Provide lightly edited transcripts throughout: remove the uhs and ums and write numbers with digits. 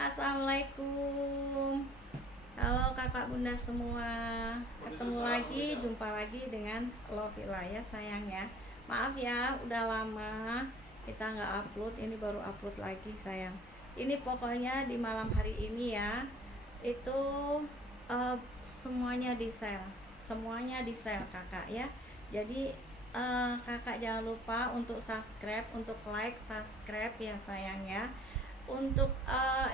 Assalamualaikum. Halo kakak bunda semua. Ketemu lagi, jumpa lagi dengan Lovila ya sayang ya. Maaf ya, udah lama kita nggak upload. Ini baru upload lagi sayang. Ini pokoknya di malam hari ini ya. Itu semuanya di sale. Semuanya di sale kakak ya. Jadi kakak jangan lupa untuk subscribe, untuk like, subscribe ya sayang ya. Untuk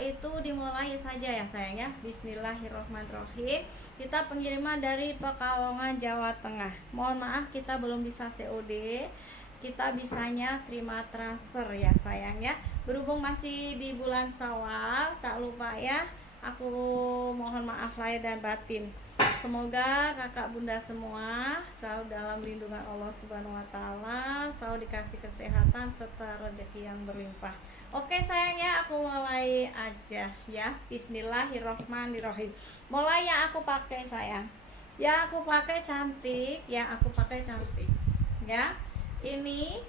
itu dimulai saja ya sayang ya. Bismillahirrohmanirrohim. Kita pengiriman dari Pekalongan, Jawa Tengah. Mohon maaf kita belum bisa COD. Kita bisanya terima transfer ya sayang ya. Berhubung masih di bulan Syawal, tak lupa ya, aku mohon maaf lahir dan batin. Semoga kakak bunda semua selalu dalam lindungan Allah Subhanahu wa taala, selalu dikasih kesehatan serta rezeki yang berlimpah. Oke sayangnya, aku mulai aja ya. Bismillahirrohmanirrohim. Mulai yang aku pakai sayang. Yang aku pakai cantik, yang aku pakai cantik. Ya. Ini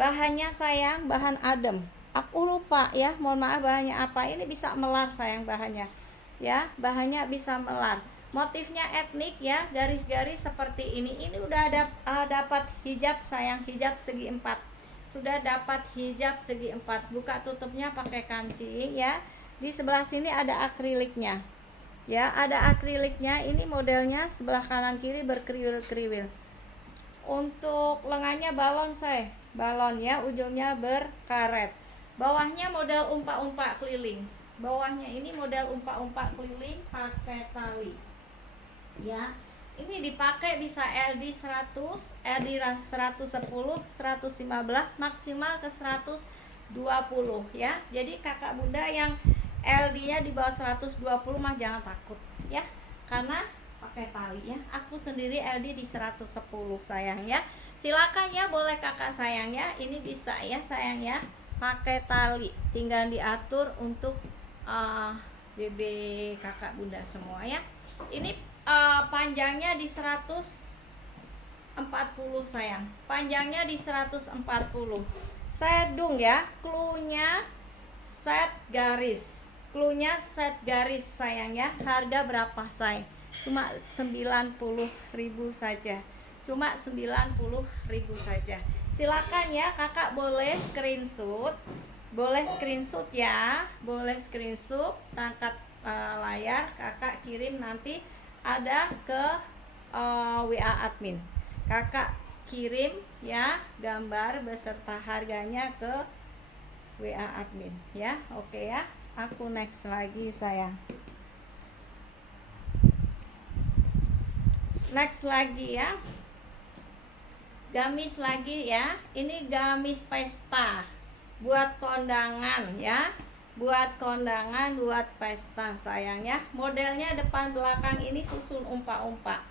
bahannya sayang, bahan adem. Aku lupa ya, mohon maaf bahannya apa. Ini bisa melar sayang bahannya. Ya, bahannya bisa melar. Motifnya etnik ya, garis-garis seperti ini. Ini udah ada dapat hijab sayang, hijab segi 4. Sudah dapat hijab segi 4. Buka tutupnya pakai kancing ya. Di sebelah sini ada akriliknya. Ya, ada akriliknya. Ini modelnya sebelah kanan kiri berkriwil-kriwil. Untuk lengannya balon saya, balon ya, ujungnya berkaret. Bawahnya model umpak-umpak keliling. Bawahnya ini model umpak-umpak keliling pakai tali. Ya. Ini dipakai bisa LD 100, LD 110, 115, maksimal ke 120 ya. Jadi kakak bunda yang LD-nya di bawah 120 mah jangan takut ya. Karena pakai tali ya. Aku sendiri LD di 110 sayang ya. Silakan ya, boleh kakak sayang ya. Ini bisa ya sayang ya. Pakai tali, tinggal diatur untuk BB kakak bunda semua ya. Ini panjangnya di 140 sayang. Panjangnya di 140. Sedung ya. Cluenya set garis. Cluenya set garis sayang ya. Harga berapa say? Cuma 90.000 saja. Cuma 90.000 saja. Silakan ya kakak, boleh screenshot. Boleh screenshot ya. Boleh screenshot, angkat layar, kakak kirim nanti ada ke WA admin. Kakak kirim ya gambar beserta harganya ke WA admin ya. Oke ya. Aku next lagi sayang. Next lagi ya. Gamis lagi ya. Ini gamis pesta buat kondangan ya. Buat kondangan, buat pesta sayang ya. Modelnya depan belakang ini susun umpak-umpak.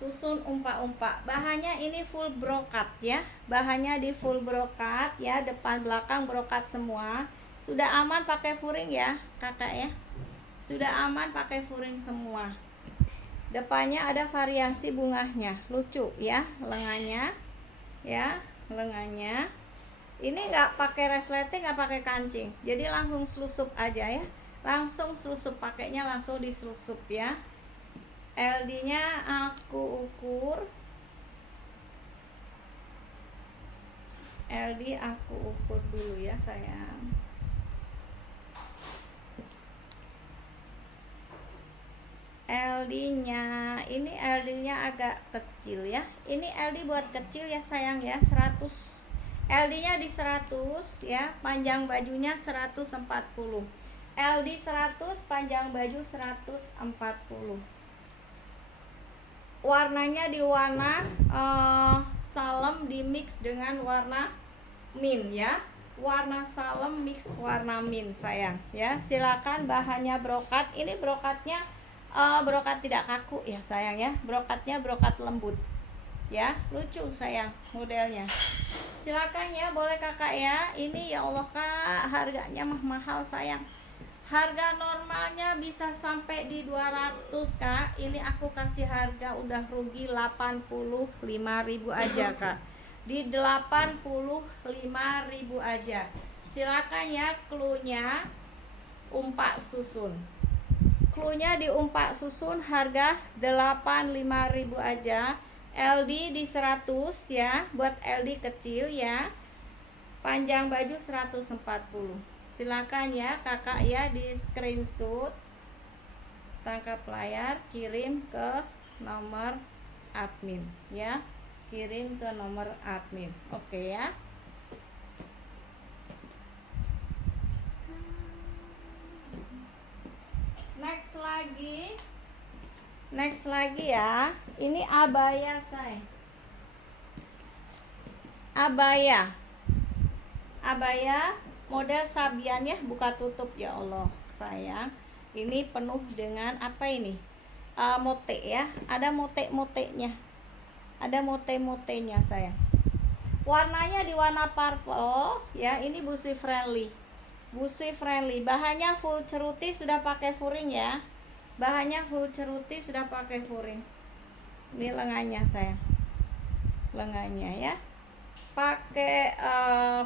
Susun umpak-umpak. Bahannya ini full brokat ya. Bahannya di full brokat ya, depan belakang brokat semua. Sudah aman pakai furing ya kakak ya. Sudah aman pakai furing semua. Depannya ada variasi bunganya, lucu ya lengannya. Ya, lengannya. Ini nggak pakai resleting, nggak pakai kancing. Jadi langsung selusup aja ya. Langsung selusup, pakainya langsung diselusup ya. LD-nya aku ukur. LD aku ukur dulu ya sayang. LD-nya ini LD-nya agak kecil ya. Ini LD buat kecil ya sayang ya. 100. LD-nya di 100 ya, panjang bajunya 140. LD 100, panjang baju 140. Warnanya di warna salem di mix dengan warna mint ya. Warna salem mix warna mint sayang ya. Silakan, bahannya brokat. Ini brokatnya brokat tidak kaku ya sayang ya. Brokatnya brokat lembut ya. Lucu sayang modelnya. Silakan ya, boleh kakak ya. Ini ya Allah kak, harganya mahal sayang. Harga normalnya bisa sampai di 200 kak. Ini aku kasih harga udah rugi 85.000 aja kak. Di 85.000 aja. Silakan ya, cluenya umpak susun. Cluenya di umpak susun, harga 85.000 aja. LD di 100 ya, buat LD kecil ya. Panjang baju 140. Silakan ya kakak ya, di screenshot, tangkap layar, kirim ke nomor admin ya, kirim ke nomor admin. Oke ya. Next lagi ya, ini abaya say, abaya model sabian ya, buka tutup. Ya Allah sayang, ini penuh dengan apa ini, mote ya, ada mote-motenya, ada mote-motenya sayang. Warnanya di warna purple ya, ini busi friendly, bahannya full ceruti, sudah pakai furing ya, bahannya full ceruti, sudah pakai furing. Ini lengannya sayang, lengannya ya, pakai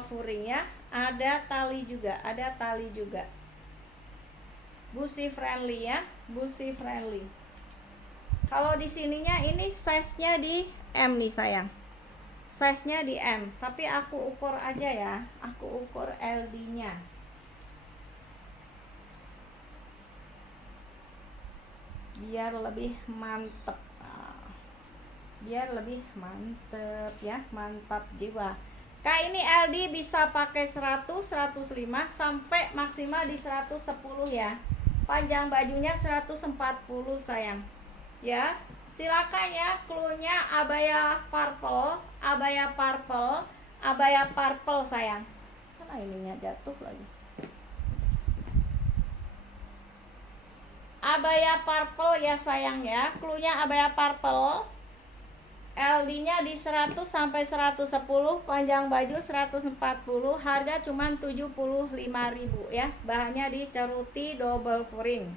furing ya, ada tali juga, busi friendly ya, busi friendly. Kalau di sininya ini size-nya di M nih sayang, size-nya di M, tapi aku ukur aja ya, aku ukur LD-nya. Biar lebih mantep, ya, mantap jiwa. Kak, ini LD bisa pakai 100, 105 sampai maksimal di 110 ya. Panjang bajunya 140 sayang. Ya, silakan ya. Cluenya abaya purple sayang. Karena ininya jatuh lagi. Abaya purple ya sayang ya. Cluenya abaya purple. LD-nya di 100 sampai 110, panjang baju 140, harga cuman 75.000 ya. Bahannya diceruti double furing.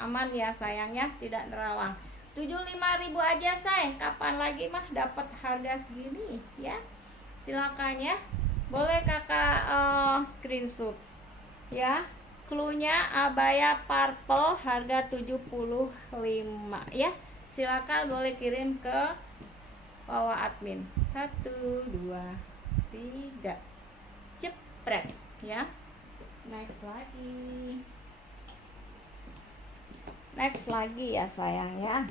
Aman ya sayang ya, tidak nerawang. 75.000 aja say. Kapan lagi mah dapat harga segini ya. Silakan ya. Boleh kakak screenshot ya. Cluenya abaya purple, harga 75 ya. Silakan boleh kirim ke bawah admin. 1, 2, 3 jepret ya. Next lagi ya sayang ya.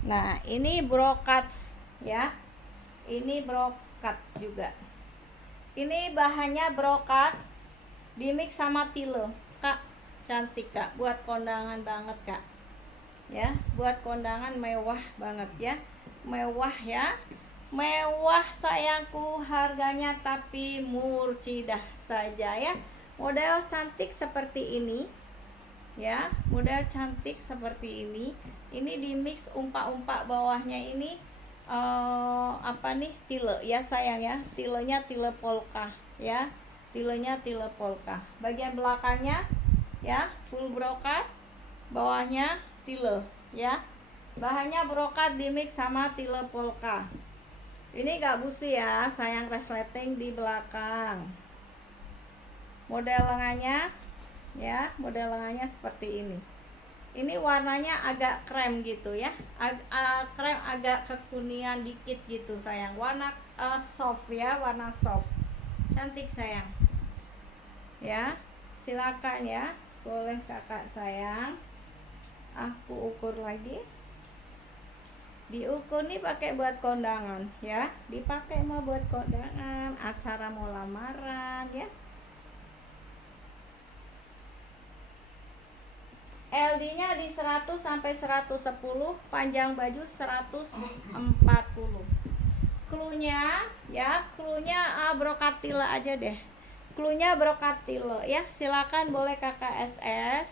Nah, ini brokat ya, ini brokat juga. Ini bahannya brokat dimix sama tile kak, cantik kak, buat kondangan banget kak ya, buat kondangan mewah banget ya, mewah ya, mewah sayangku, harganya tapi murcidah saja ya. Model cantik seperti ini ya, model cantik seperti ini. Ini di mix umpak-umpak bawahnya ini apa nih, tile ya sayang ya, tilenya tile polka ya, tilenya tile polka. Bagian belakangnya ya full brokat, bawahnya tile ya, bahannya brokat dimix sama tile polka. Ini gak busi ya sayang, resleting di belakang. Model lengannya ya, model lengannya seperti ini. Ini warnanya agak krem gitu ya, krem agak kekuningan dikit gitu sayang. Warna soft ya, warna soft, cantik sayang ya. Silakan ya, boleh kakak sayang. Aku ukur lagi. Diukur nih pakai buat kondangan ya, dipakai mau buat kondangan, acara mau lamaran ya. LD-nya di 100 sampai 110, panjang baju 140. Cluenya ya, cluenya brokat tile aja deh. Cluenya brokat tile ya. Silakan boleh KKSS.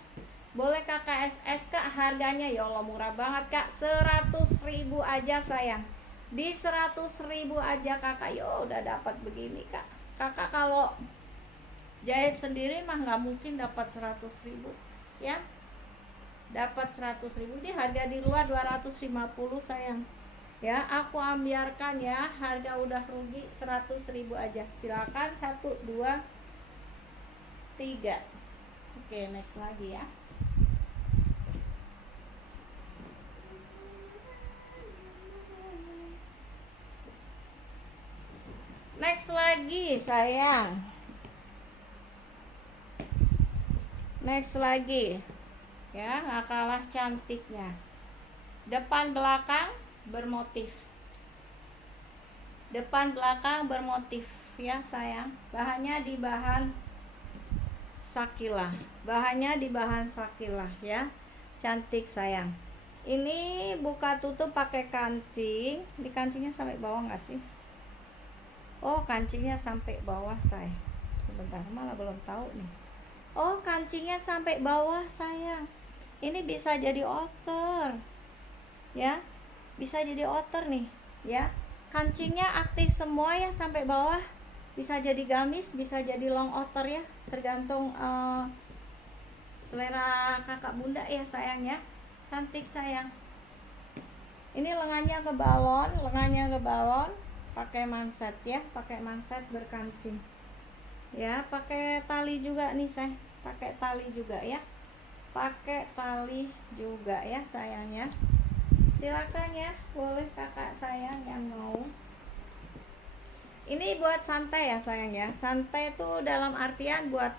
Boleh KKSS kak, harganya ya Allah murah banget kak, 100.000 aja sayang. Di 100.000 aja kakak, yo udah dapat begini kak. Kakak kalau jahit sendiri mah nggak mungkin dapat 100.000 ya. Dapat 100.000 di harga di luar 250 sayang ya. Aku ambiarkan ya, harga udah rugi 100.000 aja. Silakan 1, 2, 3. Oke, next lagi ya. Next lagi sayang. Next lagi. Ya, nggak kalah cantiknya. Depan belakang bermotif. Depan belakang bermotif ya sayang. Bahannya di bahan Sakila. Bahannya di bahan Sakila ya. Cantik sayang. Ini buka tutup pakai kancing. Di kancingnya sampai bawah nggak sih? Oh, kancingnya sampai bawah say. Sebentar, malah belum tahu nih. Oh, kancingnya sampai bawah sayang. Ini bisa jadi outer ya, bisa jadi outer nih ya. Kancingnya aktif semua ya sampai bawah. Bisa jadi gamis, bisa jadi long outer ya, tergantung selera kakak bunda ya sayang ya. Cantik sayang. Ini lengannya ke balon, pakai manset ya, pakai manset berkancing ya, pakai tali juga nih say, pakai tali juga ya, pakai tali juga ya sayangnya. Silakan ya, boleh kakak sayang yang mau. Ini buat santai ya sayang ya. Santai tuh dalam artian buat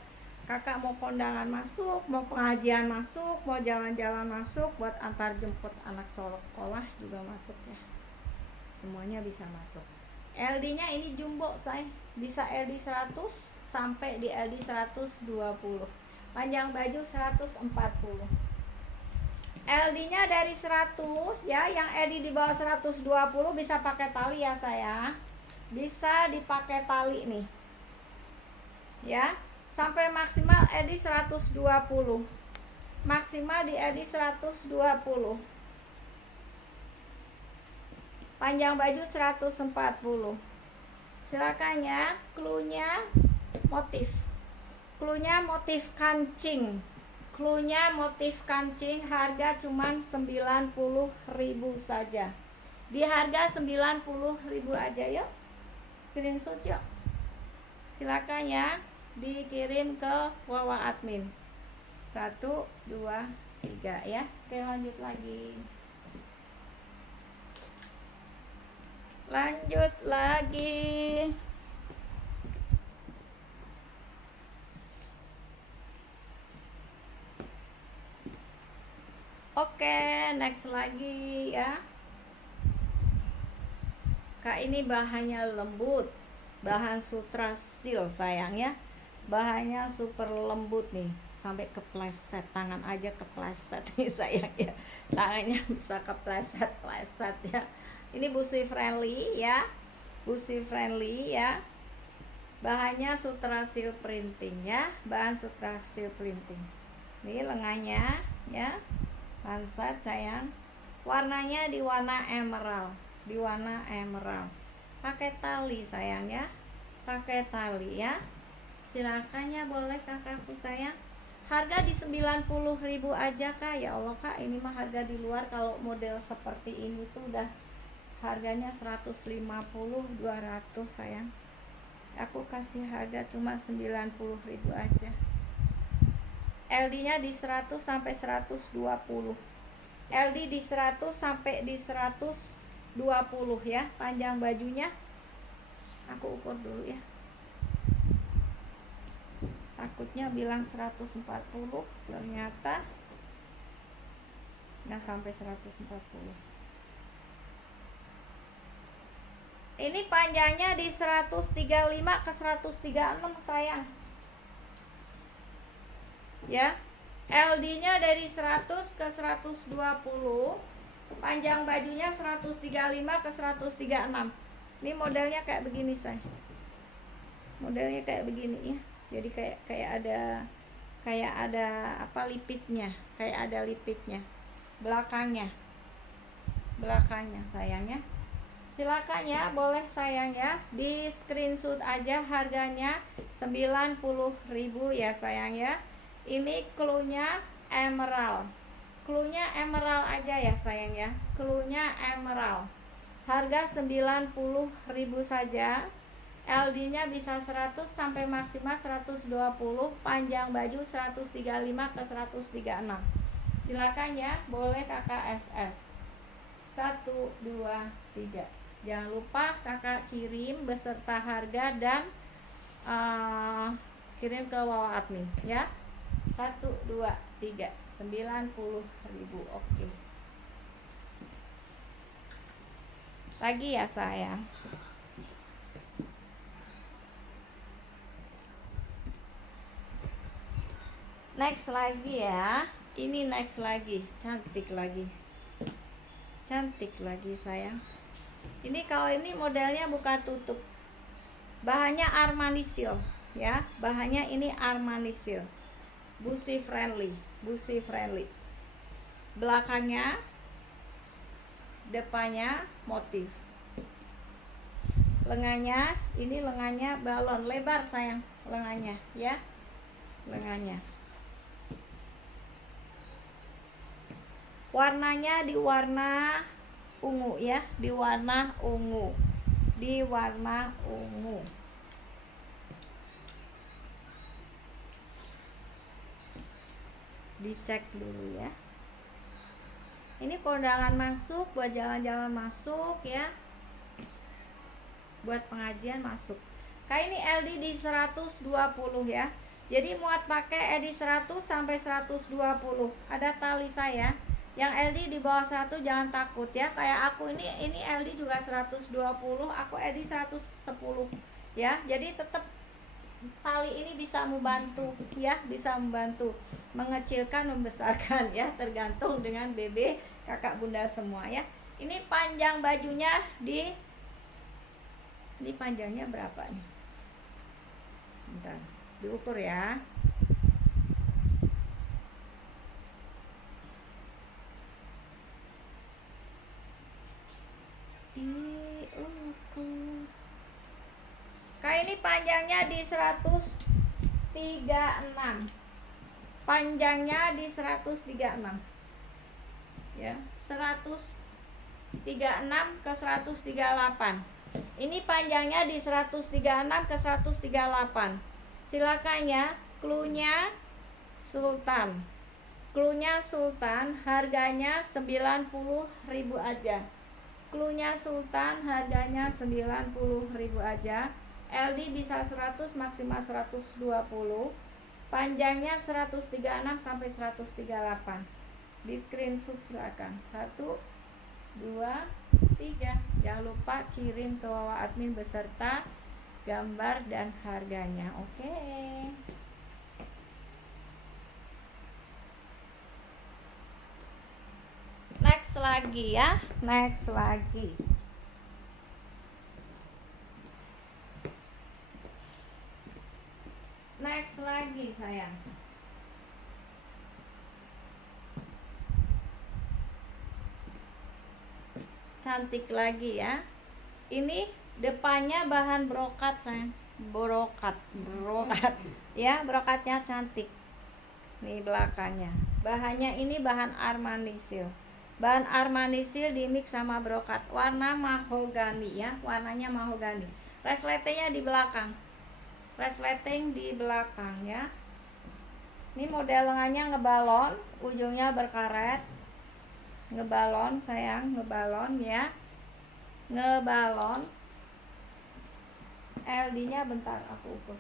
kakak mau kondangan masuk, mau pengajian masuk, mau jalan-jalan masuk, buat antar jemput anak sekolah juga masuk ya. Semuanya bisa masuk. LD nya ini jumbo say, bisa LD 100 sampai di LD 120. Panjang baju 140. LD-nya dari 100 ya, yang LD di bawah 120 bisa pakai tali ya saya. Bisa dipakai tali nih. Ya, sampai maksimal LD 120. Maksimal di LD 120. Panjang baju 140. Silakan ya, cluenya motif. Cluenya motif kancing. Cluenya motif kancing, harga cuman 90.000 saja. Di harga 90.000 aja yuk. Screenshot yuk. Silakan ya, dikirim ke Wawa admin. 1 2 3 ya. Oke, lanjut lagi. Lanjut lagi. Oke, next lagi ya. Kak, ini bahannya lembut, bahan sutra seal sayang ya. Bahannya super lembut nih, sampai kepleset, tangan aja kepleset nih sayang ya. Tangannya bisa kepleset ya. Ini busi friendly ya, busi friendly ya. Bahannya sutra seal printing ya, bahan sutra seal printing. Ini lengannya ya, lansat sayang. Warnanya di warna emerald, di warna emerald. Pakai tali sayang ya, pakai tali ya. Silakan ya, boleh kakakku sayang. Harga di 90.000 aja kak. Ya Allah kak, ini mah harga di luar. Kalau model seperti ini tuh udah harganya 150, 200 sayang. Aku kasih harga cuma 90.000 aja. LD nya di 100 sampai 120. LD di 100 sampai di 120 ya. Panjang bajunya aku ukur dulu ya, takutnya bilang 140, ternyata nggak sampai 140. Ini panjangnya di 135 ke 136 sayang ya. LD nya dari 100 ke 120, panjang bajunya 135 ke 136. Ini modelnya kayak begini say, modelnya kayak begini ya. Jadi kayak ada apa, lipitnya, kayak ada lipitnya belakangnya sayangnya. Silakan ya, boleh sayang ya, di screenshot aja. Harganya 90.000 ya sayang ya. Ini cluenya emerald, cluenya emerald aja ya sayang ya, cluenya emerald. Harga 90.000 saja. LD nya bisa 100 sampai maksimal 120, panjang baju 135 ke 136. Silakan ya, boleh kakak SS. 1, 2, 3. Jangan lupa kakak kirim beserta harga dan kirim ke bawah admin ya. 1, 2, 3, 90.000. Oke. Lagi ya sayang. Next lagi ya. Ini next lagi, cantik lagi. Cantik lagi sayang. Ini kalau ini modelnya buka tutup. Bahannya Armani Silk ya. Bahannya ini Armani Silk. Busi friendly, busi friendly. Belakangnya, depannya motif. Lengannya, ini lengannya balon lebar sayang, lengannya ya. Lengannya. Warnanya di warna ungu ya, di warna ungu. Di warna ungu. Dicek dulu ya. Ini kondangan masuk, buat jalan-jalan masuk ya. Buat pengajian masuk. Kayak ini LD di 120 ya. Jadi muat pakai LD 100 sampai 120. Ada tali saya. Yang LD di bawah 100 jangan takut ya. Kayak aku ini LD juga 120, aku LD 110 ya. Jadi tetap tali ini bisa membantu ya, bisa membantu mengecilkan, membesarkan ya, tergantung dengan BB kakak bunda semua ya. Ini panjang bajunya ini panjangnya berapa nih? Bentar, diukur ya. Kayak ini panjangnya di 136. Panjangnya di 136. Ya, 136 ke 138. Ini panjangnya di 136 ke 138. Silakan ya. Cluenya Sultan. Cluenya Sultan, harganya 90.000 aja. Cluenya Sultan harganya 90.000 aja. LD bisa 100 maksimal 120. Panjangnya 136 sampai 138. Di screenshot silakan. 1, 2, 3. Jangan lupa kirim ke bawah admin beserta gambar dan harganya. Oke. Next lagi ya, next lagi. Next lagi sayang. Cantik lagi ya. Ini depannya bahan brokat sayang. Brokat ya, brokatnya cantik. Nih belakangnya. Bahannya ini bahan Armani Silk. Bahan Armani Silk dimix sama brokat. Warna mahogani ya, warnanya mahogani. Resletingnya di belakang. Resleting di belakang ya. Ini model lengannya ngebalon, ujungnya berkaret. Ngebalon sayang, ngebalon ya. Ngebalon. LD nya bentar aku ukur.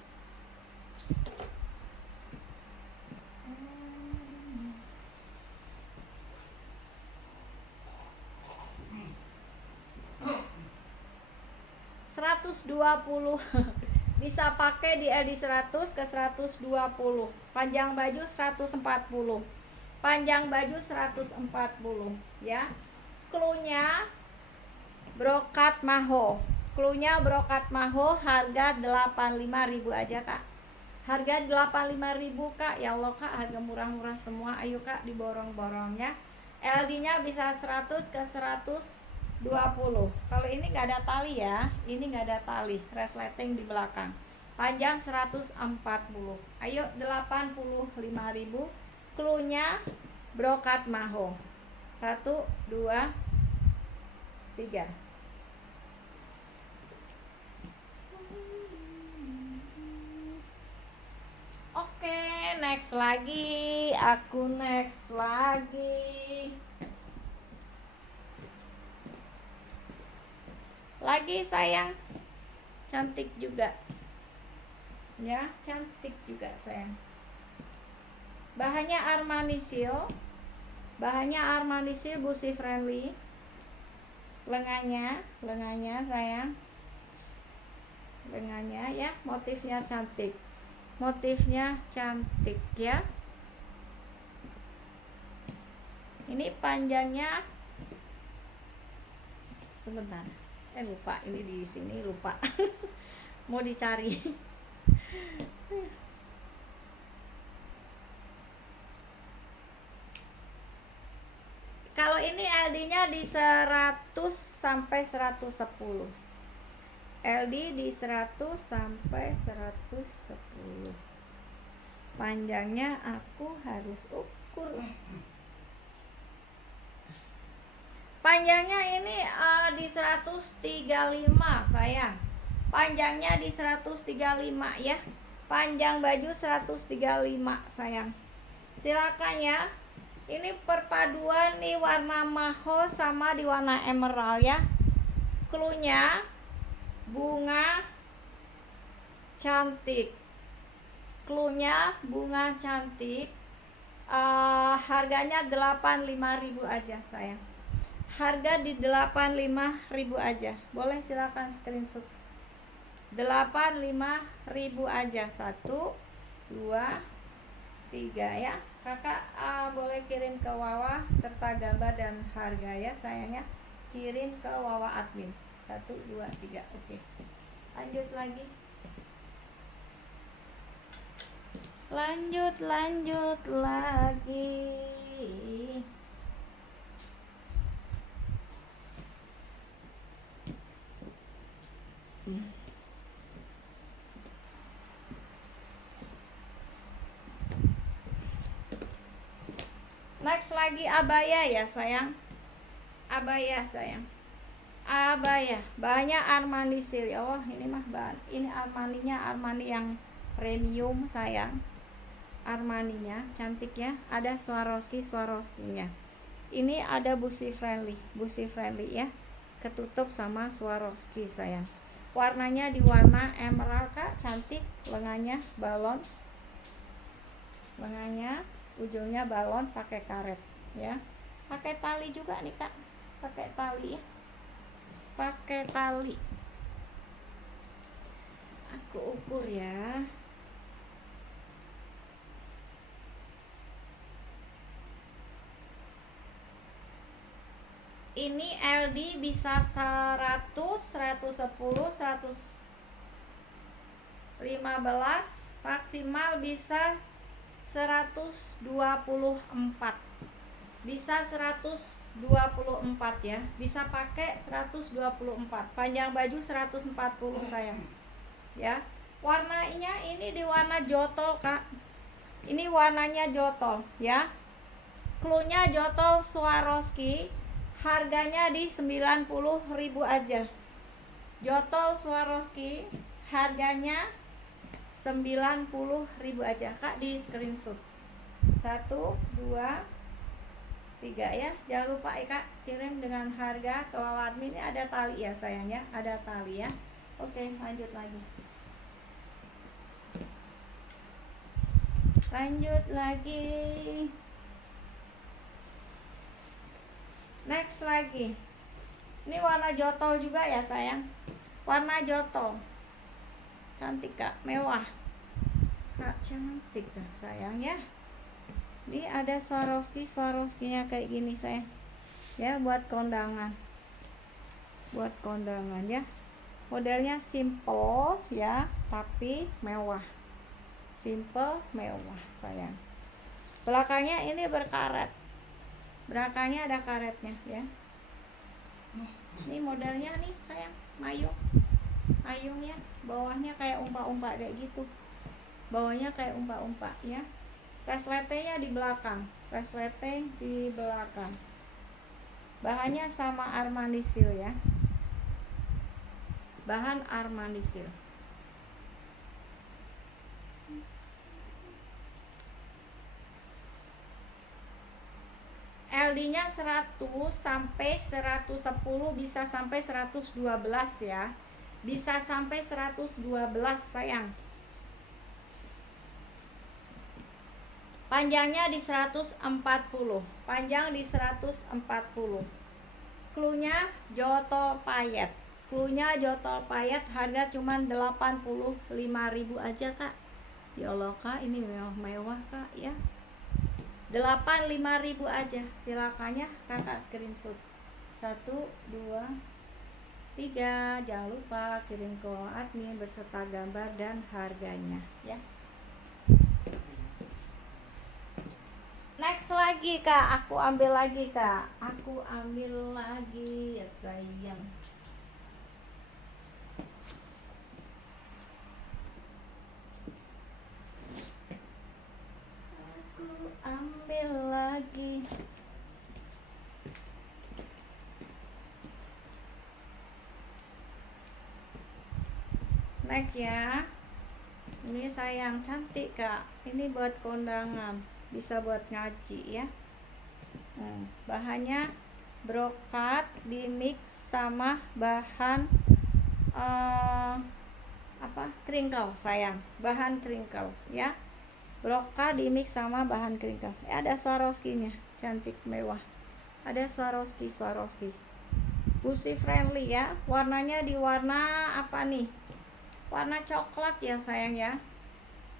...120 bisa pakai di LD 100 ke 120. Panjang baju 140. Panjang baju 140 ya. Cluenya brokat maho. Cluenya brokat maho, harga 85.000 aja kak. Harga 85.000 kak. Ya Allah kak, harga murah-murah semua. Ayo kak diborong-borong ya. LD nya bisa 100 ke 120. Kalau ini nggak ada tali ya, ini nggak ada tali, resleting di belakang. Panjang 140. Ayo 85.000. Cluenya brokat maho. 1, 2, 3. next lagi. Lagi sayang. Cantik juga. Ya, cantik juga sayang. Bahannya Armani Seal. Busi friendly. Lengannya sayang. Lengannya ya, motifnya cantik ya. Ini panjangnya sebentar. Lupa, ini di sini lupa. Mau dicari. Kalau ini LD-nya di 100 sampai 110. LD di 100 sampai 110. Panjangnya aku harus ukur. Panjangnya ini di 135 sayang. Panjangnya di 135 ya. Panjang baju 135 sayang. Silakan ya. Ini perpaduan nih warna maho sama di warna emerald ya. Cluenya bunga cantik. Harganya 85.000 aja sayang. Harga di 85.000 aja. Boleh silakan screenshot. 85.000 aja. 1 2 3 ya. Kakak boleh kirim ke Wawa serta gambar dan harga ya sayangnya. Kirim ke Wawa admin. 1 2 3. Oke. Lanjut lagi. Next lagi abaya ya sayang. Abaya. Bahannya Armani Seal. Oh, ini mah bahan. Ini Armaninya Armani yang premium sayang. Armaninya cantik ya. Ada Swarovski-nya. Ini ada busi friendly ya. Ketutup sama Swarovski sayang. Warnanya di warna emerald Kak, cantik. Lengannya balon. Ujungnya balon pakai karet ya. Pakai tali juga nih Kak. Pakai tali. Aku ukur ya. Ini LD bisa 100, 110, 115, maksimal bisa 124. Bisa 124 ya. Bisa pakai 124. Panjang baju 140 sayang. Ya. Warnanya ini di warna jotol Kak. Ini warnanya jotol ya. Cluenya jotol Swarovski. Harganya di 90.000 aja. Jotol Swarovski harganya 90.000 aja Kak, di screenshot. 1 2 3 ya. Jangan lupa ya Kak, kirim dengan harga ke Wawa admin. Ini ada tali ya sayang ya. Ada tali ya. Oke, lanjut lagi. Next lagi. Ini warna jotol juga ya sayang. Warna jotol. Cantik Kak, mewah. Kak cantik dah sayang ya. Ini ada Swarovski-nya kayak gini sayang. Ya, buat kondangan ya. Modelnya simple ya, tapi mewah. Simple, mewah sayang. Belakangnya ini berkaret. Belakangnya ada karetnya ya. Ini modelnya nih sayang, mayungnya bawahnya kayak umpa-umpa kayak gitu. Bawahnya kayak umpa-umpa ya. Resletingnya di belakang. Bahannya sama Armani Seal ya. Bahan Armani Seal. LD nya 100 sampai 110, bisa sampai 112 ya, bisa sampai 112 sayang. Panjangnya di 140, panjang di 140. Cluenya jotol payet, cluenya jotol payet, harga cuman 85.000 aja kak. Ya Allah kak, ini mewah kak ya. 85.000 aja, silakannya kakak screenshot. 1, 2, 3, jangan lupa kirim ke admin beserta gambar dan harganya ya. Next lagi kak, aku ambil lagi kak, aku ambil lagi ya sayang. Aku ambil lagi. Next ya. Ini sayang, cantik kak. Ini buat kondangan, bisa buat ngaji ya. Bahannya brokat di mix sama bahan crinkle sayang, bahan crinkle ya. Brokat di mix sama bahan crinkle. Ada Swarovski-nya, cantik mewah. Ada Swarovski. Busi friendly ya. Warnanya di warna apa nih? Warna coklat ya sayang ya.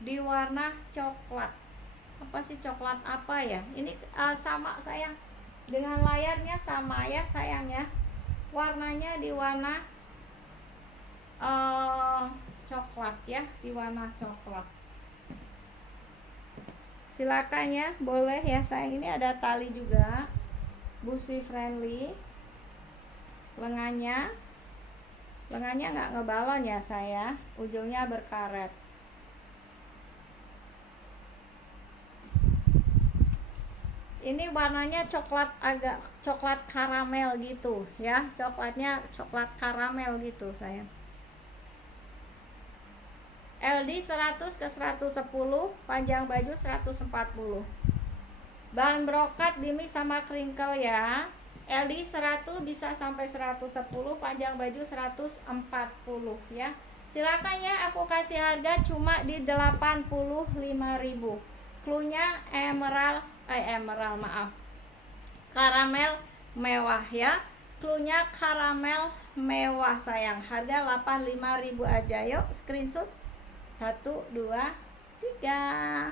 Di warna coklat. Apa sih coklat apa ya? Ini sama sayang. Dengan layarnya sama ya sayang ya. Warnanya di warna coklat ya, di warna coklat. Silakan ya, boleh ya sayang. Ini ada tali juga. Busi friendly. Lengannya nggak ngebalon ya saya, ujungnya berkaret. Ini warnanya coklat, agak coklat karamel gitu ya, coklatnya coklat karamel gitu sayang. LD 100 ke 110, panjang baju 140. Bahan brokat dimix sama crinkle ya. LD 100 bisa sampai 110, panjang baju 140 ya. Silakan ya, aku kasih harga cuma di 85.000. Cluenya karamel mewah ya. Cluenya karamel mewah sayang. Harga 85.000 aja. Yuk screenshot. 1, 2, 3.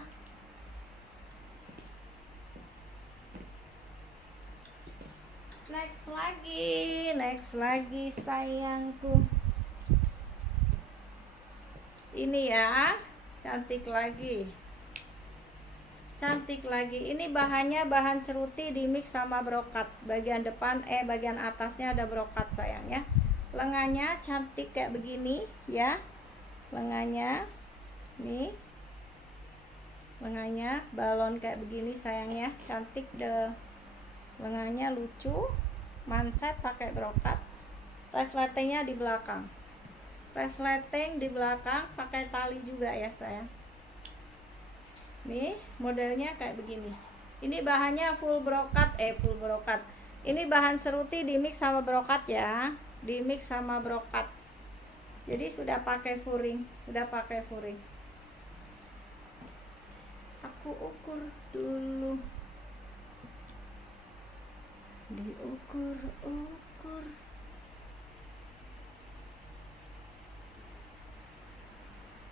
Next lagi sayangku. Ini ya, cantik lagi. Ini bahannya bahan ceruti dimix sama brokat. Bagian depan bagian atasnya ada brokat sayang ya. Lengannya cantik kayak begini ya. Lengannya nih. Lengannya balon kayak begini sayang ya. Cantik deh. Lengannya lucu, manset pakai brokat. Resletingnya di belakang. Resleting di belakang pakai tali juga ya sayang. Nih modelnya kayak begini. Ini bahannya full brokat. Ini bahan seruti dimix sama brokat ya. Dimix sama brokat. Jadi sudah pakai furing. Aku ukur dulu. Diukur.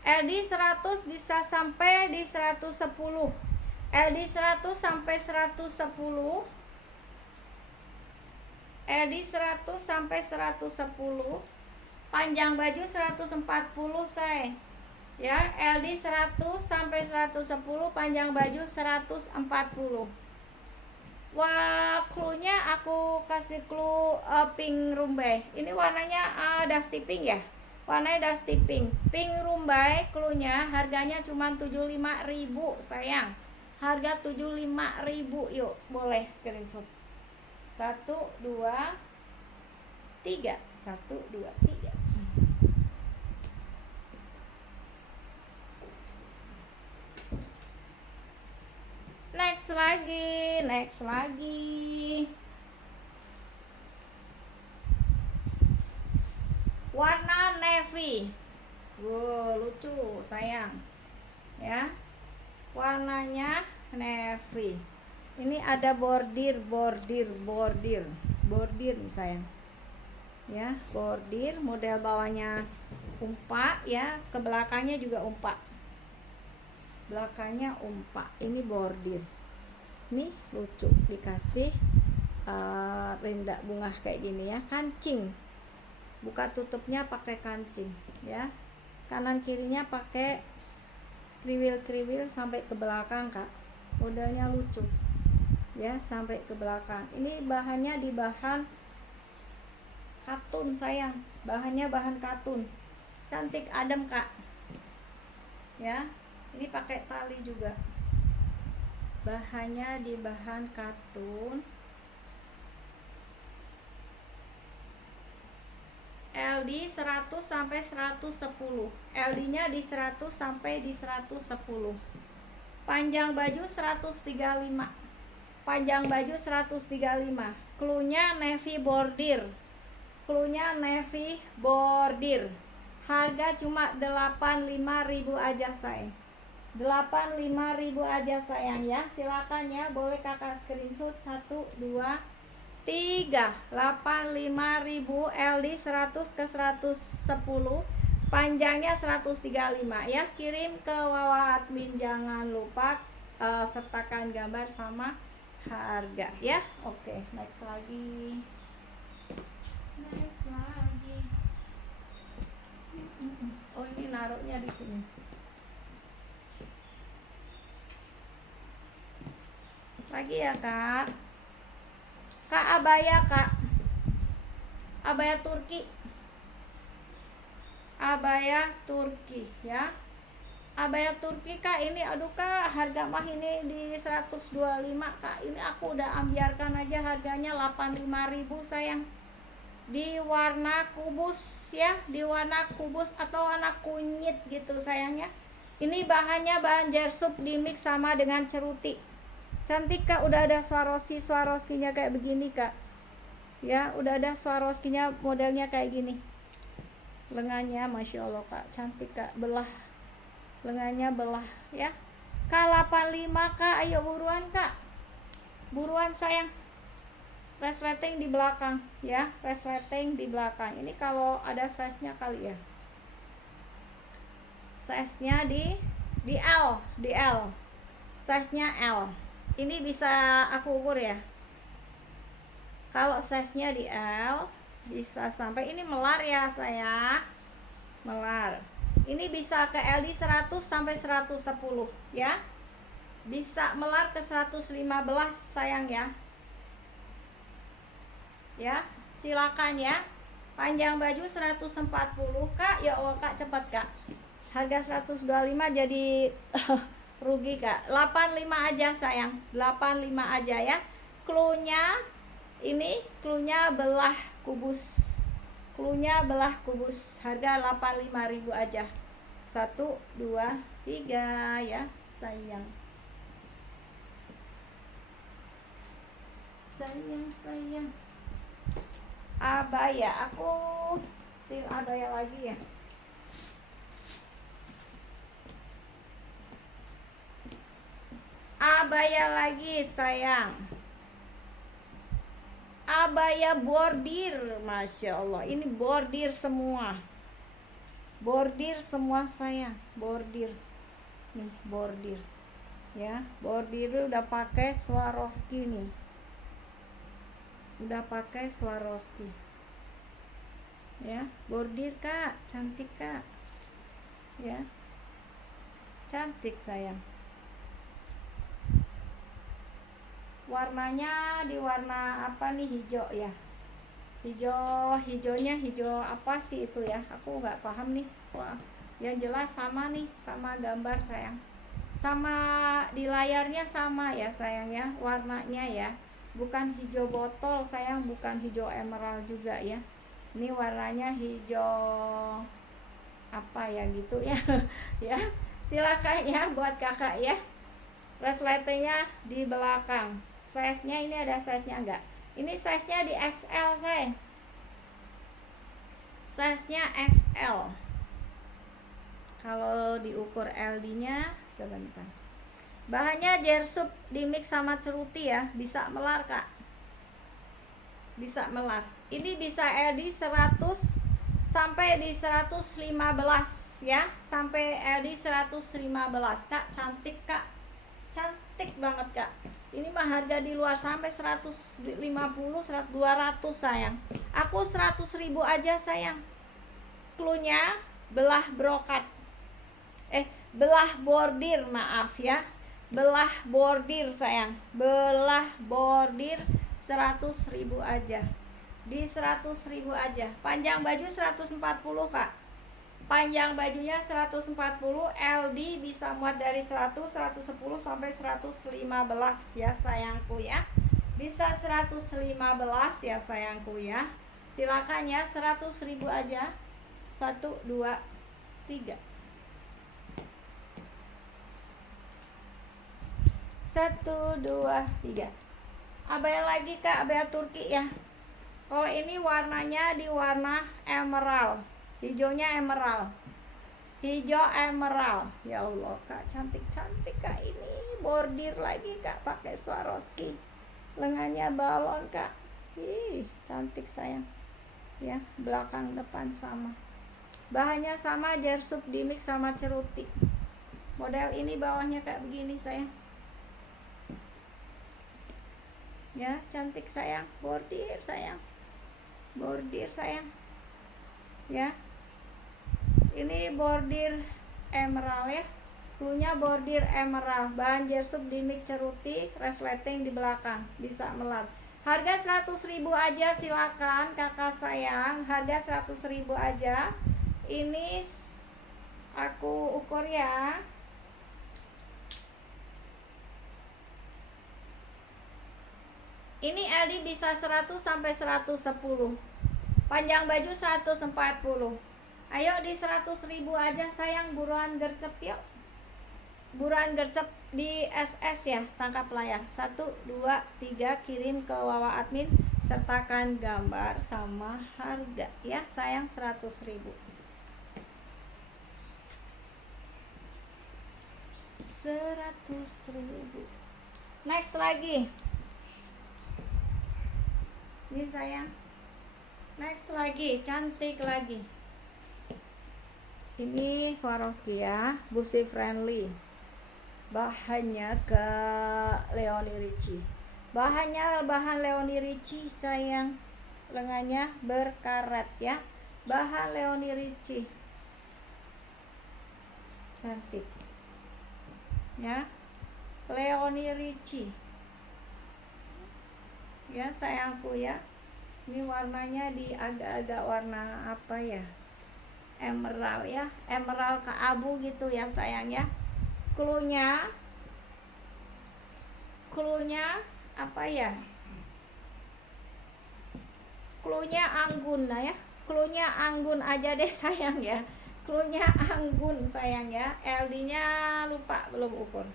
LD 100 bisa sampai di 110. LD 100 sampai 110. LD 100 sampai 110. Panjang baju 140 say. Ya, LD 100 sampai 110, panjang baju 140. Wah, cluenya aku kasih clue pink rumbai. Ini warnanya dusty pink ya. Warnanya dusty pink. Pink rumbai cluenya, harganya cuma 75.000 sayang. Harga 75.000. Yuk, boleh screenshot. 1, 2, 3. 1, 2, 3. next lagi warna navy. Wow, lucu sayang ya, warnanya navy. Ini ada bordir nih sayang ya, bordir, model bawahnya umpak ya, ke belakangnya juga umpak, belakangnya umpak. Ini bordir, nih lucu, dikasih rinda bunga kayak gini ya, kancing, buka tutupnya pakai kancing ya, kanan kirinya pakai kriwil sampai ke belakang kak, modelnya lucu ya, sampai ke belakang. Ini bahannya di bahan katun sayang, bahannya bahan katun, cantik adem kak ya. Ini pakai tali juga, bahannya di bahan katun. LD 100 sampai 110, LD nya di 100 sampai di 110. Panjang baju 135, panjang baju 135. Cluenya navy bordir, cluenya navy bordir. Harga cuma 85.000 aja sayang, 85.000 aja sayang ya. Silakan ya, boleh kakak screenshot 1 2 3. 85.000, LD 100 ke 110, panjangnya 135 ya. Kirim ke Wawa admin, jangan lupa sertakan gambar sama harga ya. Oke, next lagi. Oh, ini naruhnya di sini. Lagi ya kak, abaya kak, abaya Turki, abaya Turki ya, abaya Turki kak. Ini aduh kak, harga mah ini di 125 kak. Ini aku udah ambiarkan aja, harganya 85.000 sayang, di warna kubus ya, di warna kubus atau warna kunyit gitu sayangnya. Ini bahannya bahan jersub di mix sama dengan ceruti, cantik kak. Udah ada Swarovskinya kayak begini kak ya, udah ada Swarovskinya, modelnya kayak gini. Lengannya masya Allah kak, cantik kak, belah, lengannya belah ya. K85 kak, ayo buruan kak, buruan sayang. Resleting di belakang ya, resleting di belakang. Ini kalau ada size nya kali ya, size nya di L, size nya L. Ini bisa aku ukur ya, kalau size nya di L bisa sampai ini melar ya saya, melar. Ini bisa ke LD 100 sampai 110 ya, bisa melar ke 115 sayang ya. Ya, silakan ya. Panjang baju 140 kak. Ya Allah kak, cepat kak, harga 125 jadi rugi kak. 85 aja sayang, 85 aja ya. Cluenya ini, cluenya belah kubus, cluenya belah kubus, harga 85.000 aja. 1 2 3 ya sayang, sayang. Abaya, aku still abaya lagi ya. Abaya lagi sayang, abaya bordir, masya Allah. Ini bordir semua, bordir semua sayang, bordir nih, bordir ya. Bordir udah pakai Swarovski nih, udah pakai Swarovski ya. Bordir kak, cantik kak ya, cantik sayang. Warnanya di warna apa nih, hijau ya, hijaunya hijau apa sih itu ya, aku nggak paham nih. Wah, yang jelas sama nih, sama gambar sayang, sama di layarnya sama ya sayang ya, warnanya ya, bukan hijau botol sayang, bukan hijau emerald juga ya. Ini warnanya hijau apa ya gitu ya. Ya, silakan ya buat kakak ya. resletingnya di belakang. Size nya ini ada size nya enggak? Ini size nya di XL saya, size nya XL. Kalau diukur LD nya sebentar. Bahannya jersub dimix sama ceruti ya, bisa melar kak, bisa melar. Ini bisa LD 100 sampai di 115 ya, sampai LD 115 kak. Cantik kak, cantik banget kak. Ini mah harga di luar sampai 150, 200 sayang. Aku 100.000 aja sayang. Cluenya belah brokat, belah bordir, maaf ya, belah bordir sayang, belah bordir 100.000 aja, di 100.000 aja. Panjang baju 140 kak, panjang bajunya 140, LD bisa muat dari 100, 110 sampai 115 ya sayangku ya, bisa 115 ya sayangku ya. Silakan ya, 100.000 aja. 1, 2, 3. 1, 2, 3. Abaya lagi kak, abaya Turki ya. Kalau ini warnanya di warna emerald, hijaunya emerald, hijau emerald. Ya Allah kak, cantik-cantik kak. Ini bordir lagi kak, pakai Swarovski, lengannya balon kak. Ih, cantik sayang ya. Belakang depan sama, bahannya sama, jersub dimix sama ceruti. Model ini bawahnya kayak begini sayang ya, cantik sayang. Bordir sayang, bordir sayang ya. Ini bordir emerald ya, cluenya bordir emerald, bahan jersub dimix ceruti, resleting di belakang, bisa melar. Harga 100.000 aja, silakan kakak sayang, harga 100.000 aja. Ini aku ukur ya. Ini LD bisa 100 sampai 110. Panjang baju 140. Ayo di 100.000 aja sayang, buruan gercep yuk. Buruan gercep di SS ya, tangkap layar. 1, 2, 3 kirim ke Wawa admin, sertakan gambar sama harga ya sayang, 100.000. 100.000. Next lagi. Ini sayang. Next lagi, cantik lagi. Ini Swarovski ya, busi friendly. Bahannya ke Leonie Ricci. Bahannya bahan Leonie Ricci sayang. Lengannya berkarat ya. Bahan Leonie Ricci. Cantik ya, Leonie Ricci ya sayangku ya. Ini warnanya di agak-agak warna apa ya, emerald ya, emerald ke abu gitu ya sayang ya. Cluenya apa ya, cluenya anggun lah ya, cluenya anggun aja deh sayang ya, cluenya anggun sayang ya. LD nya lupa, belum ukur.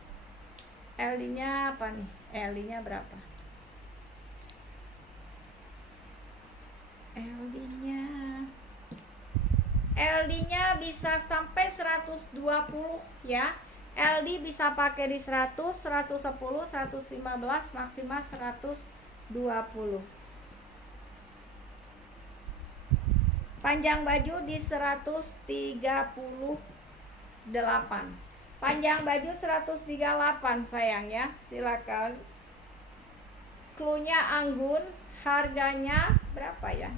LD nya apa nih, LD nya berapa? LD nya bisa sampai 120 ya. LD bisa pakai di 100, 110, 115, maksimal 120. Panjang baju di 138. Panjang baju 138 sayang ya. Silakan. Cluenya anggun, harganya berapa ya?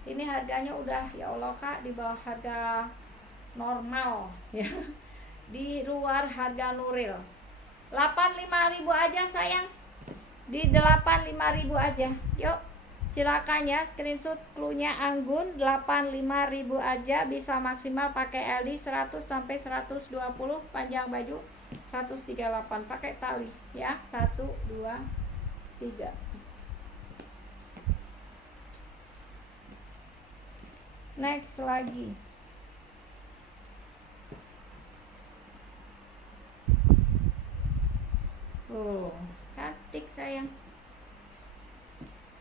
Ini harganya udah ya Allah kak, di bawah harga normal ya. Di luar harga Nuril. 85.000 aja sayang. Di 85.000 aja. Yuk. Silakan ya, screenshot cluenya anggun, 85.000 aja, bisa maksimal pakai LD 100 sampai 120, panjang baju 138 pakai tali ya. 1, 2, 3. Next lagi.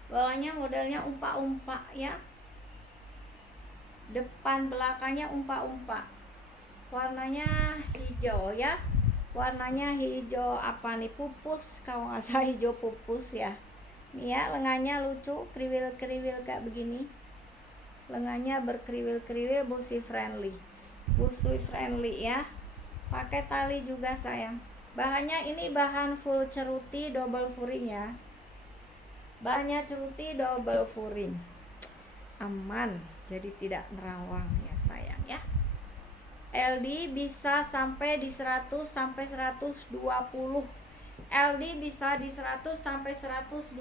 Bawahnya modelnya umpa-umpa ya, depan belakangnya umpa-umpa, warnanya hijau ya, warnanya hijau apa nih, pupus kalau nggak salah, hijau pupus ya. Nih ya, lengannya lucu, kriwil-kriwil kayak begini, lengannya berkriwil-kriwil, busi friendly ya. Pakai tali juga sayang. Bahannya ini bahan full ceruti double furing ya, bahannya ceruti double furing, aman, jadi tidak nerawang ya sayang ya. LD bisa sampai di 100 sampai 120. LD bisa di 100 sampai 120.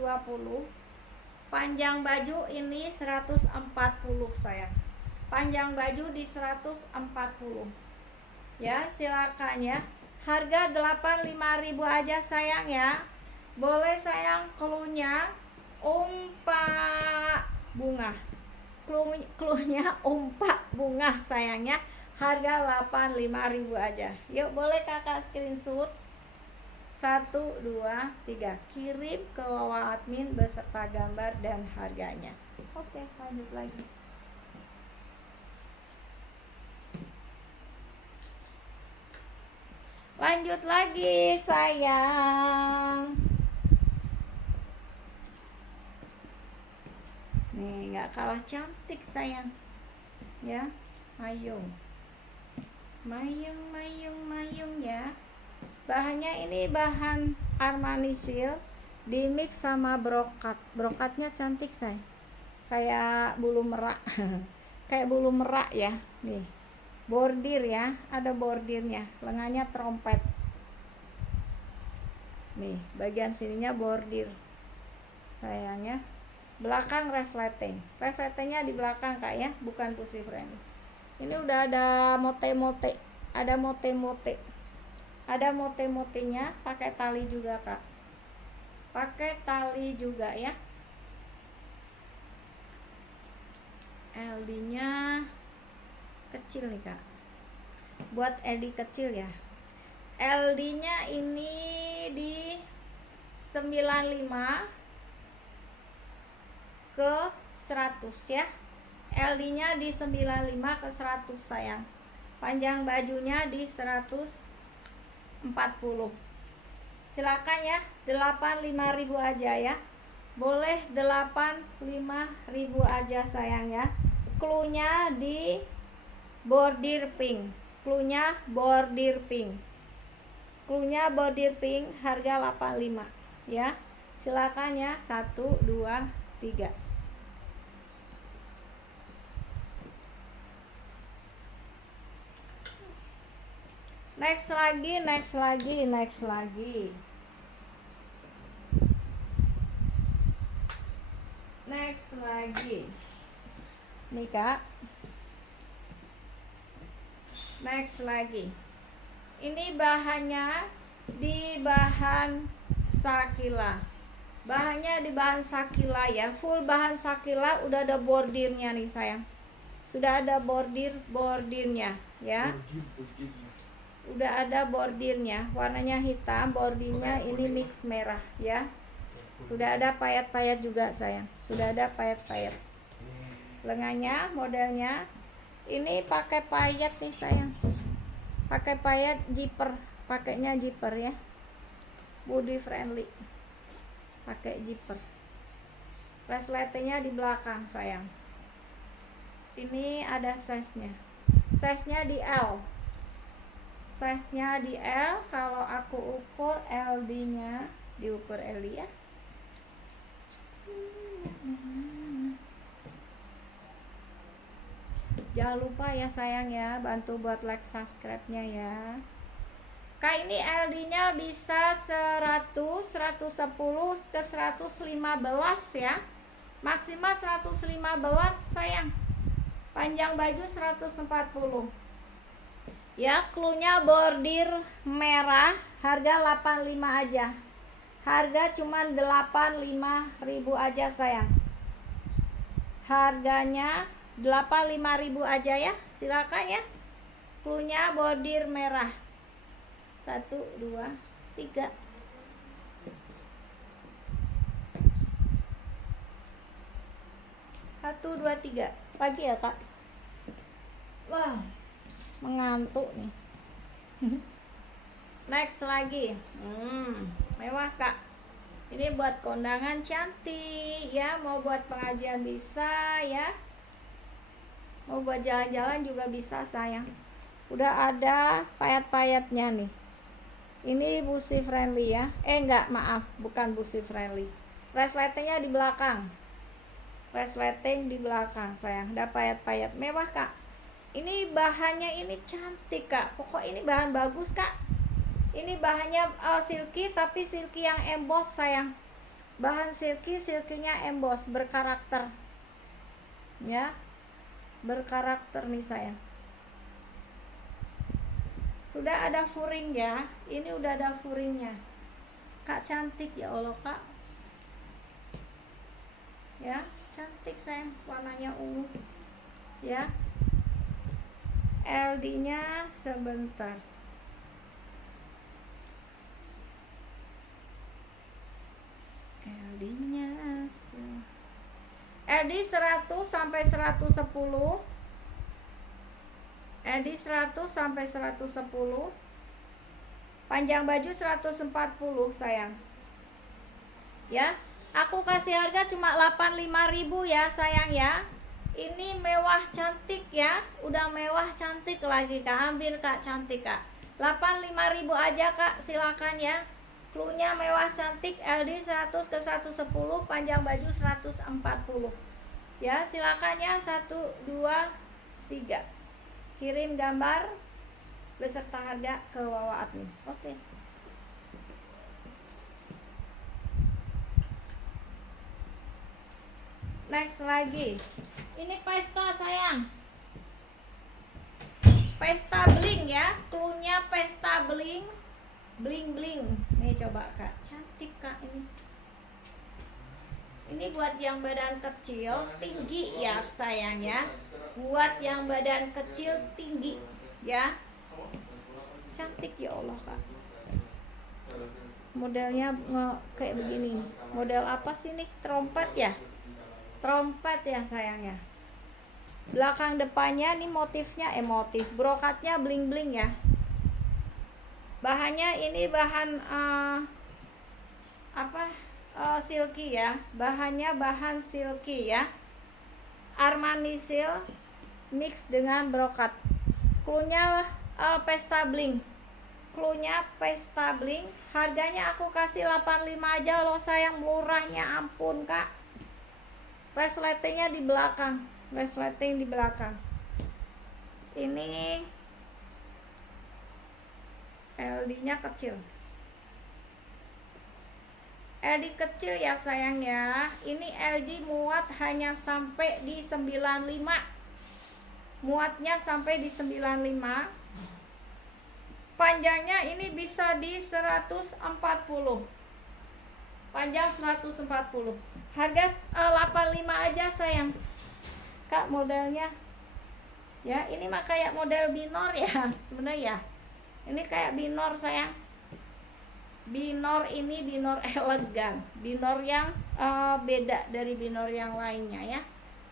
Panjang baju ini 140 sayang. Panjang baju di 140. Ya, silakan ya. Harga 85.000 aja sayang ya. Boleh sayang, cluenya umpa bunga. Cluenya umpa bunga sayangnya. Harga 85.000 aja. Yuk, boleh kakak screenshot 1, 2, 3, kirim ke bawah admin beserta gambar dan harganya. Oke, lanjut lagi. Lanjut lagi sayang. Nih, nggak kalah cantik sayang ya. Mayung ya. Bahannya ini bahan Armani Silk di mix sama brokat. Brokatnya cantik say, kayak bulu merak kayak bulu merak ya. Nih, bordir ya, ada bordirnya, lengannya trompet. Nih, bagian sininya bordir sayangnya. Belakang resleting, resletingnya di belakang kak ya, bukan pussy friend. Ini udah ada mote-mote, ada mote-motenya, pakai tali juga kak, pakai tali juga ya. LD nya kecil nih kak, buat LD kecil ya. LD nya ini di 95 ke 100 ya. LD nya di 95 ke 100 sayang. Panjang bajunya di 140. Silakan ya, 85.000 aja ya. Boleh 85.000 aja sayang ya. Cluenya di bordir pink. Cluenya bordir pink. Cluenya bordir pink, harga 85 ya. Silakan ya, 1, 2, 3. Next lagi. Nih kak, next lagi. Ini bahannya di bahan Shakila. Bahannya di bahan Shakila ya, full bahan Shakila, udah ada bordirnya nih sayang. Sudah ada bordirnya ya. Udah ada bordirnya, warnanya hitam, bordirnya ini mix merah ya. Sudah ada payet-payet juga sayang, sudah ada payet-payet. Lengannya modelnya ini pakai payet nih sayang, pakai payet zipper, pakainya zipper ya, body friendly, pakai zipper. Resletingnya di belakang sayang. Ini ada size-nya di L. Size-nya di L. Kalau aku ukur LD nya, diukur LD ya. Jangan lupa ya sayang ya, bantu buat like subscribe-nya ya. Kak, ini LD nya bisa 100, 110 ke 115 ya. Maksimal 115 sayang. Panjang baju 140 ya. Cluenya bordir merah, harga 85 aja. Harga cuman 85.000 aja sayang. Harganya 85.000 aja ya. Silakan ya. Cluenya bordir merah. 1, 2, 3. 1, 2, 3 pagi ya kak. Wah, mengantuk nih. Next lagi. Mewah kak. Ini buat kondangan cantik ya, mau buat pengajian bisa ya, mau buat jalan-jalan juga bisa sayang. Udah ada payat-payatnya nih. Ini busi friendly ya. Enggak, maaf, bukan busi friendly. Resletingnya di belakang. Resleting di belakang sayang. Ada payat-payat mewah kak. Ini bahannya ini cantik kak. Pokok ini bahan bagus kak. Ini bahannya silky, tapi silky yang emboss sayang. Bahan silky-nya emboss, berkarakter ya, berkarakter nih sayang. Sudah ada furing ya. Ini udah ada furingnya kak. Cantik ya Allah kak ya, cantik sayang. Warnanya ungu ya. LD nya sebentar. LD nya LD 100 sampai 110. LD 100 sampai 110. Panjang baju 140 sayang ya. Aku kasih harga cuma 85.000 ya sayang ya. Ini mewah cantik ya. Udah mewah cantik lagi kak. Ambil kak, cantik kak. 85.000 aja kak, silakan ya. Cluenya mewah cantik. LD 100 ke 110, panjang baju 140 ya. Silakan ya. 1, 2, 3. Kirim gambar beserta harga ke Wawa admin. Oke. Next lagi. Ini pesta sayang. Pesta bling ya. Cluenya pesta bling. Bling bling. Nih coba kak. Cantik kak ini. Ini buat yang badan kecil, tinggi ya sayang ya. Buat yang badan kecil tinggi ya. Cantik ya Allah kak. Modelnya kayak begini. Model apa sih nih? Trompet ya. Trompet ya sayang ya. Belakang depannya nih motifnya motif brokatnya bling bling ya. Bahannya ini bahan silky ya. Bahannya bahan silky ya. Armani silk mix dengan brokat. Cluenya pesta bling. Cluenya pesta bling. Harganya aku kasih 85 aja loh sayang, murahnya ampun kak. Resletingnya di belakang. Resleting di belakang. Ini LD nya kecil. LD kecil ya sayang ya. Ini LD muat hanya sampai di 95. Muatnya sampai di 95. Panjangnya ini bisa di 140. Panjang 140. Harga 85 aja sayang kak modelnya ya. Ini mah kayak model binor ya sebenarnya ya. Ini kayak binor sayang. Binor ini binor elegan, binor yang beda dari binor yang lainnya ya.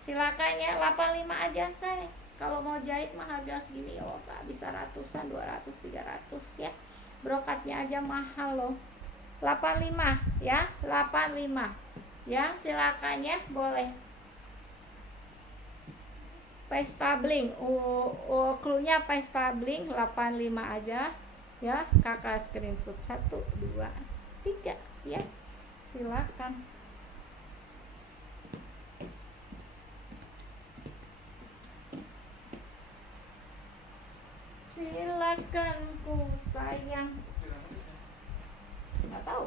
Silakan ya, 85 aja say. Kalau mau jahit mah harga segini ya Pak, bisa ratusan, 200, 300 ya. Brokatnya aja mahal loh. 85 ya, 85 ya. Silakan ya, boleh. Pesta bling, cluenya pesta bling 85 aja ya. Kakak screenshot 1, 2, 3 ya. Silakan. Silakan ku sayang. Nggak tahu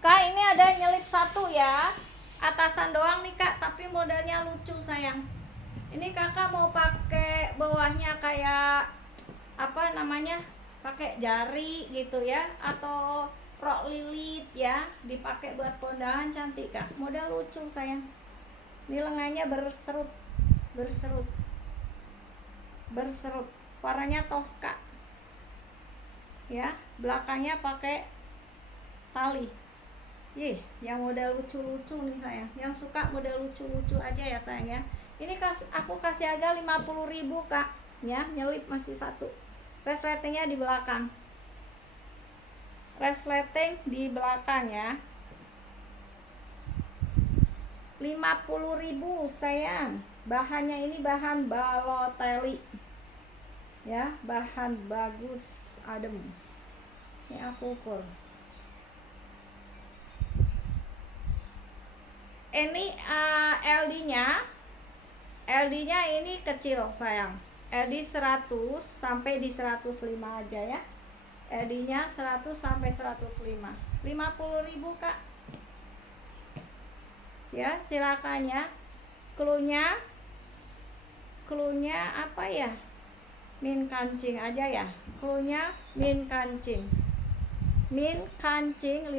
kak. Ini ada nyelip satu ya, atasan doang nih kak, tapi modelnya lucu sayang. Ini kakak mau pakai bawahnya kayak apa namanya, pakai jari gitu ya, atau rok lilit ya, dipakai buat kondangan cantik kak. Model lucu sayang. Ini lengannya berserut warnanya toska ya. Belakangnya pakai tali yang model lucu-lucu nih sayang, yang suka model lucu-lucu aja ya sayang ya. Ini aku kasih harga 50.000 kak ya, nyelip masih satu. Resletingnya di belakang, resleting di belakang ya. 50.000 sayang. Bahannya ini bahan Balotelli ya, bahan bagus, adem. Ini aku ukur. Ini LD nya ini kecil sayang, LD 100 sampai di 105 aja ya. LD nya 100 sampai 105. 50.000 kak ya, silakan ya. Cluenya apa ya, min kancing aja ya, cluenya min kancing 50.000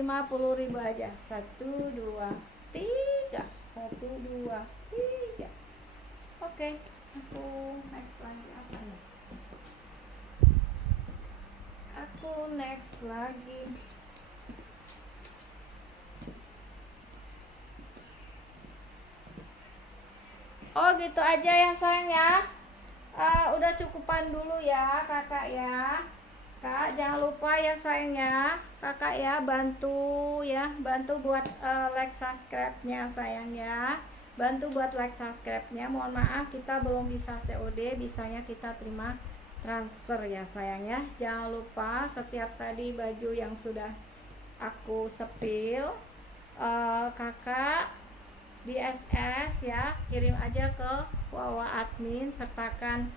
aja. 1 2 3, 1 2 3. Oke, aku next lagi apa nih, aku next lagi. Oh gitu aja ya sayang ya. Udah cukupan dulu ya kakak ya. Kak jangan lupa ya sayang ya, kakak ya bantu buat like subscribe nya sayang ya, bantu buat like subscribe nya. Mohon maaf kita belum bisa COD, bisanya kita terima transfer ya sayang ya. Jangan lupa setiap tadi baju yang sudah aku sepil, kakak di SS ya, kirim aja ke Wawa admin, sertakan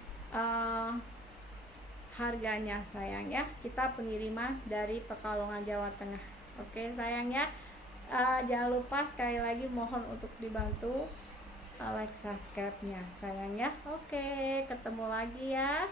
harganya sayang ya. Kita pengiriman dari Pekalongan Jawa Tengah. Oke sayang ya. Jangan lupa sekali lagi mohon untuk dibantu like subscribe nya sayang ya. Oke, ketemu lagi ya.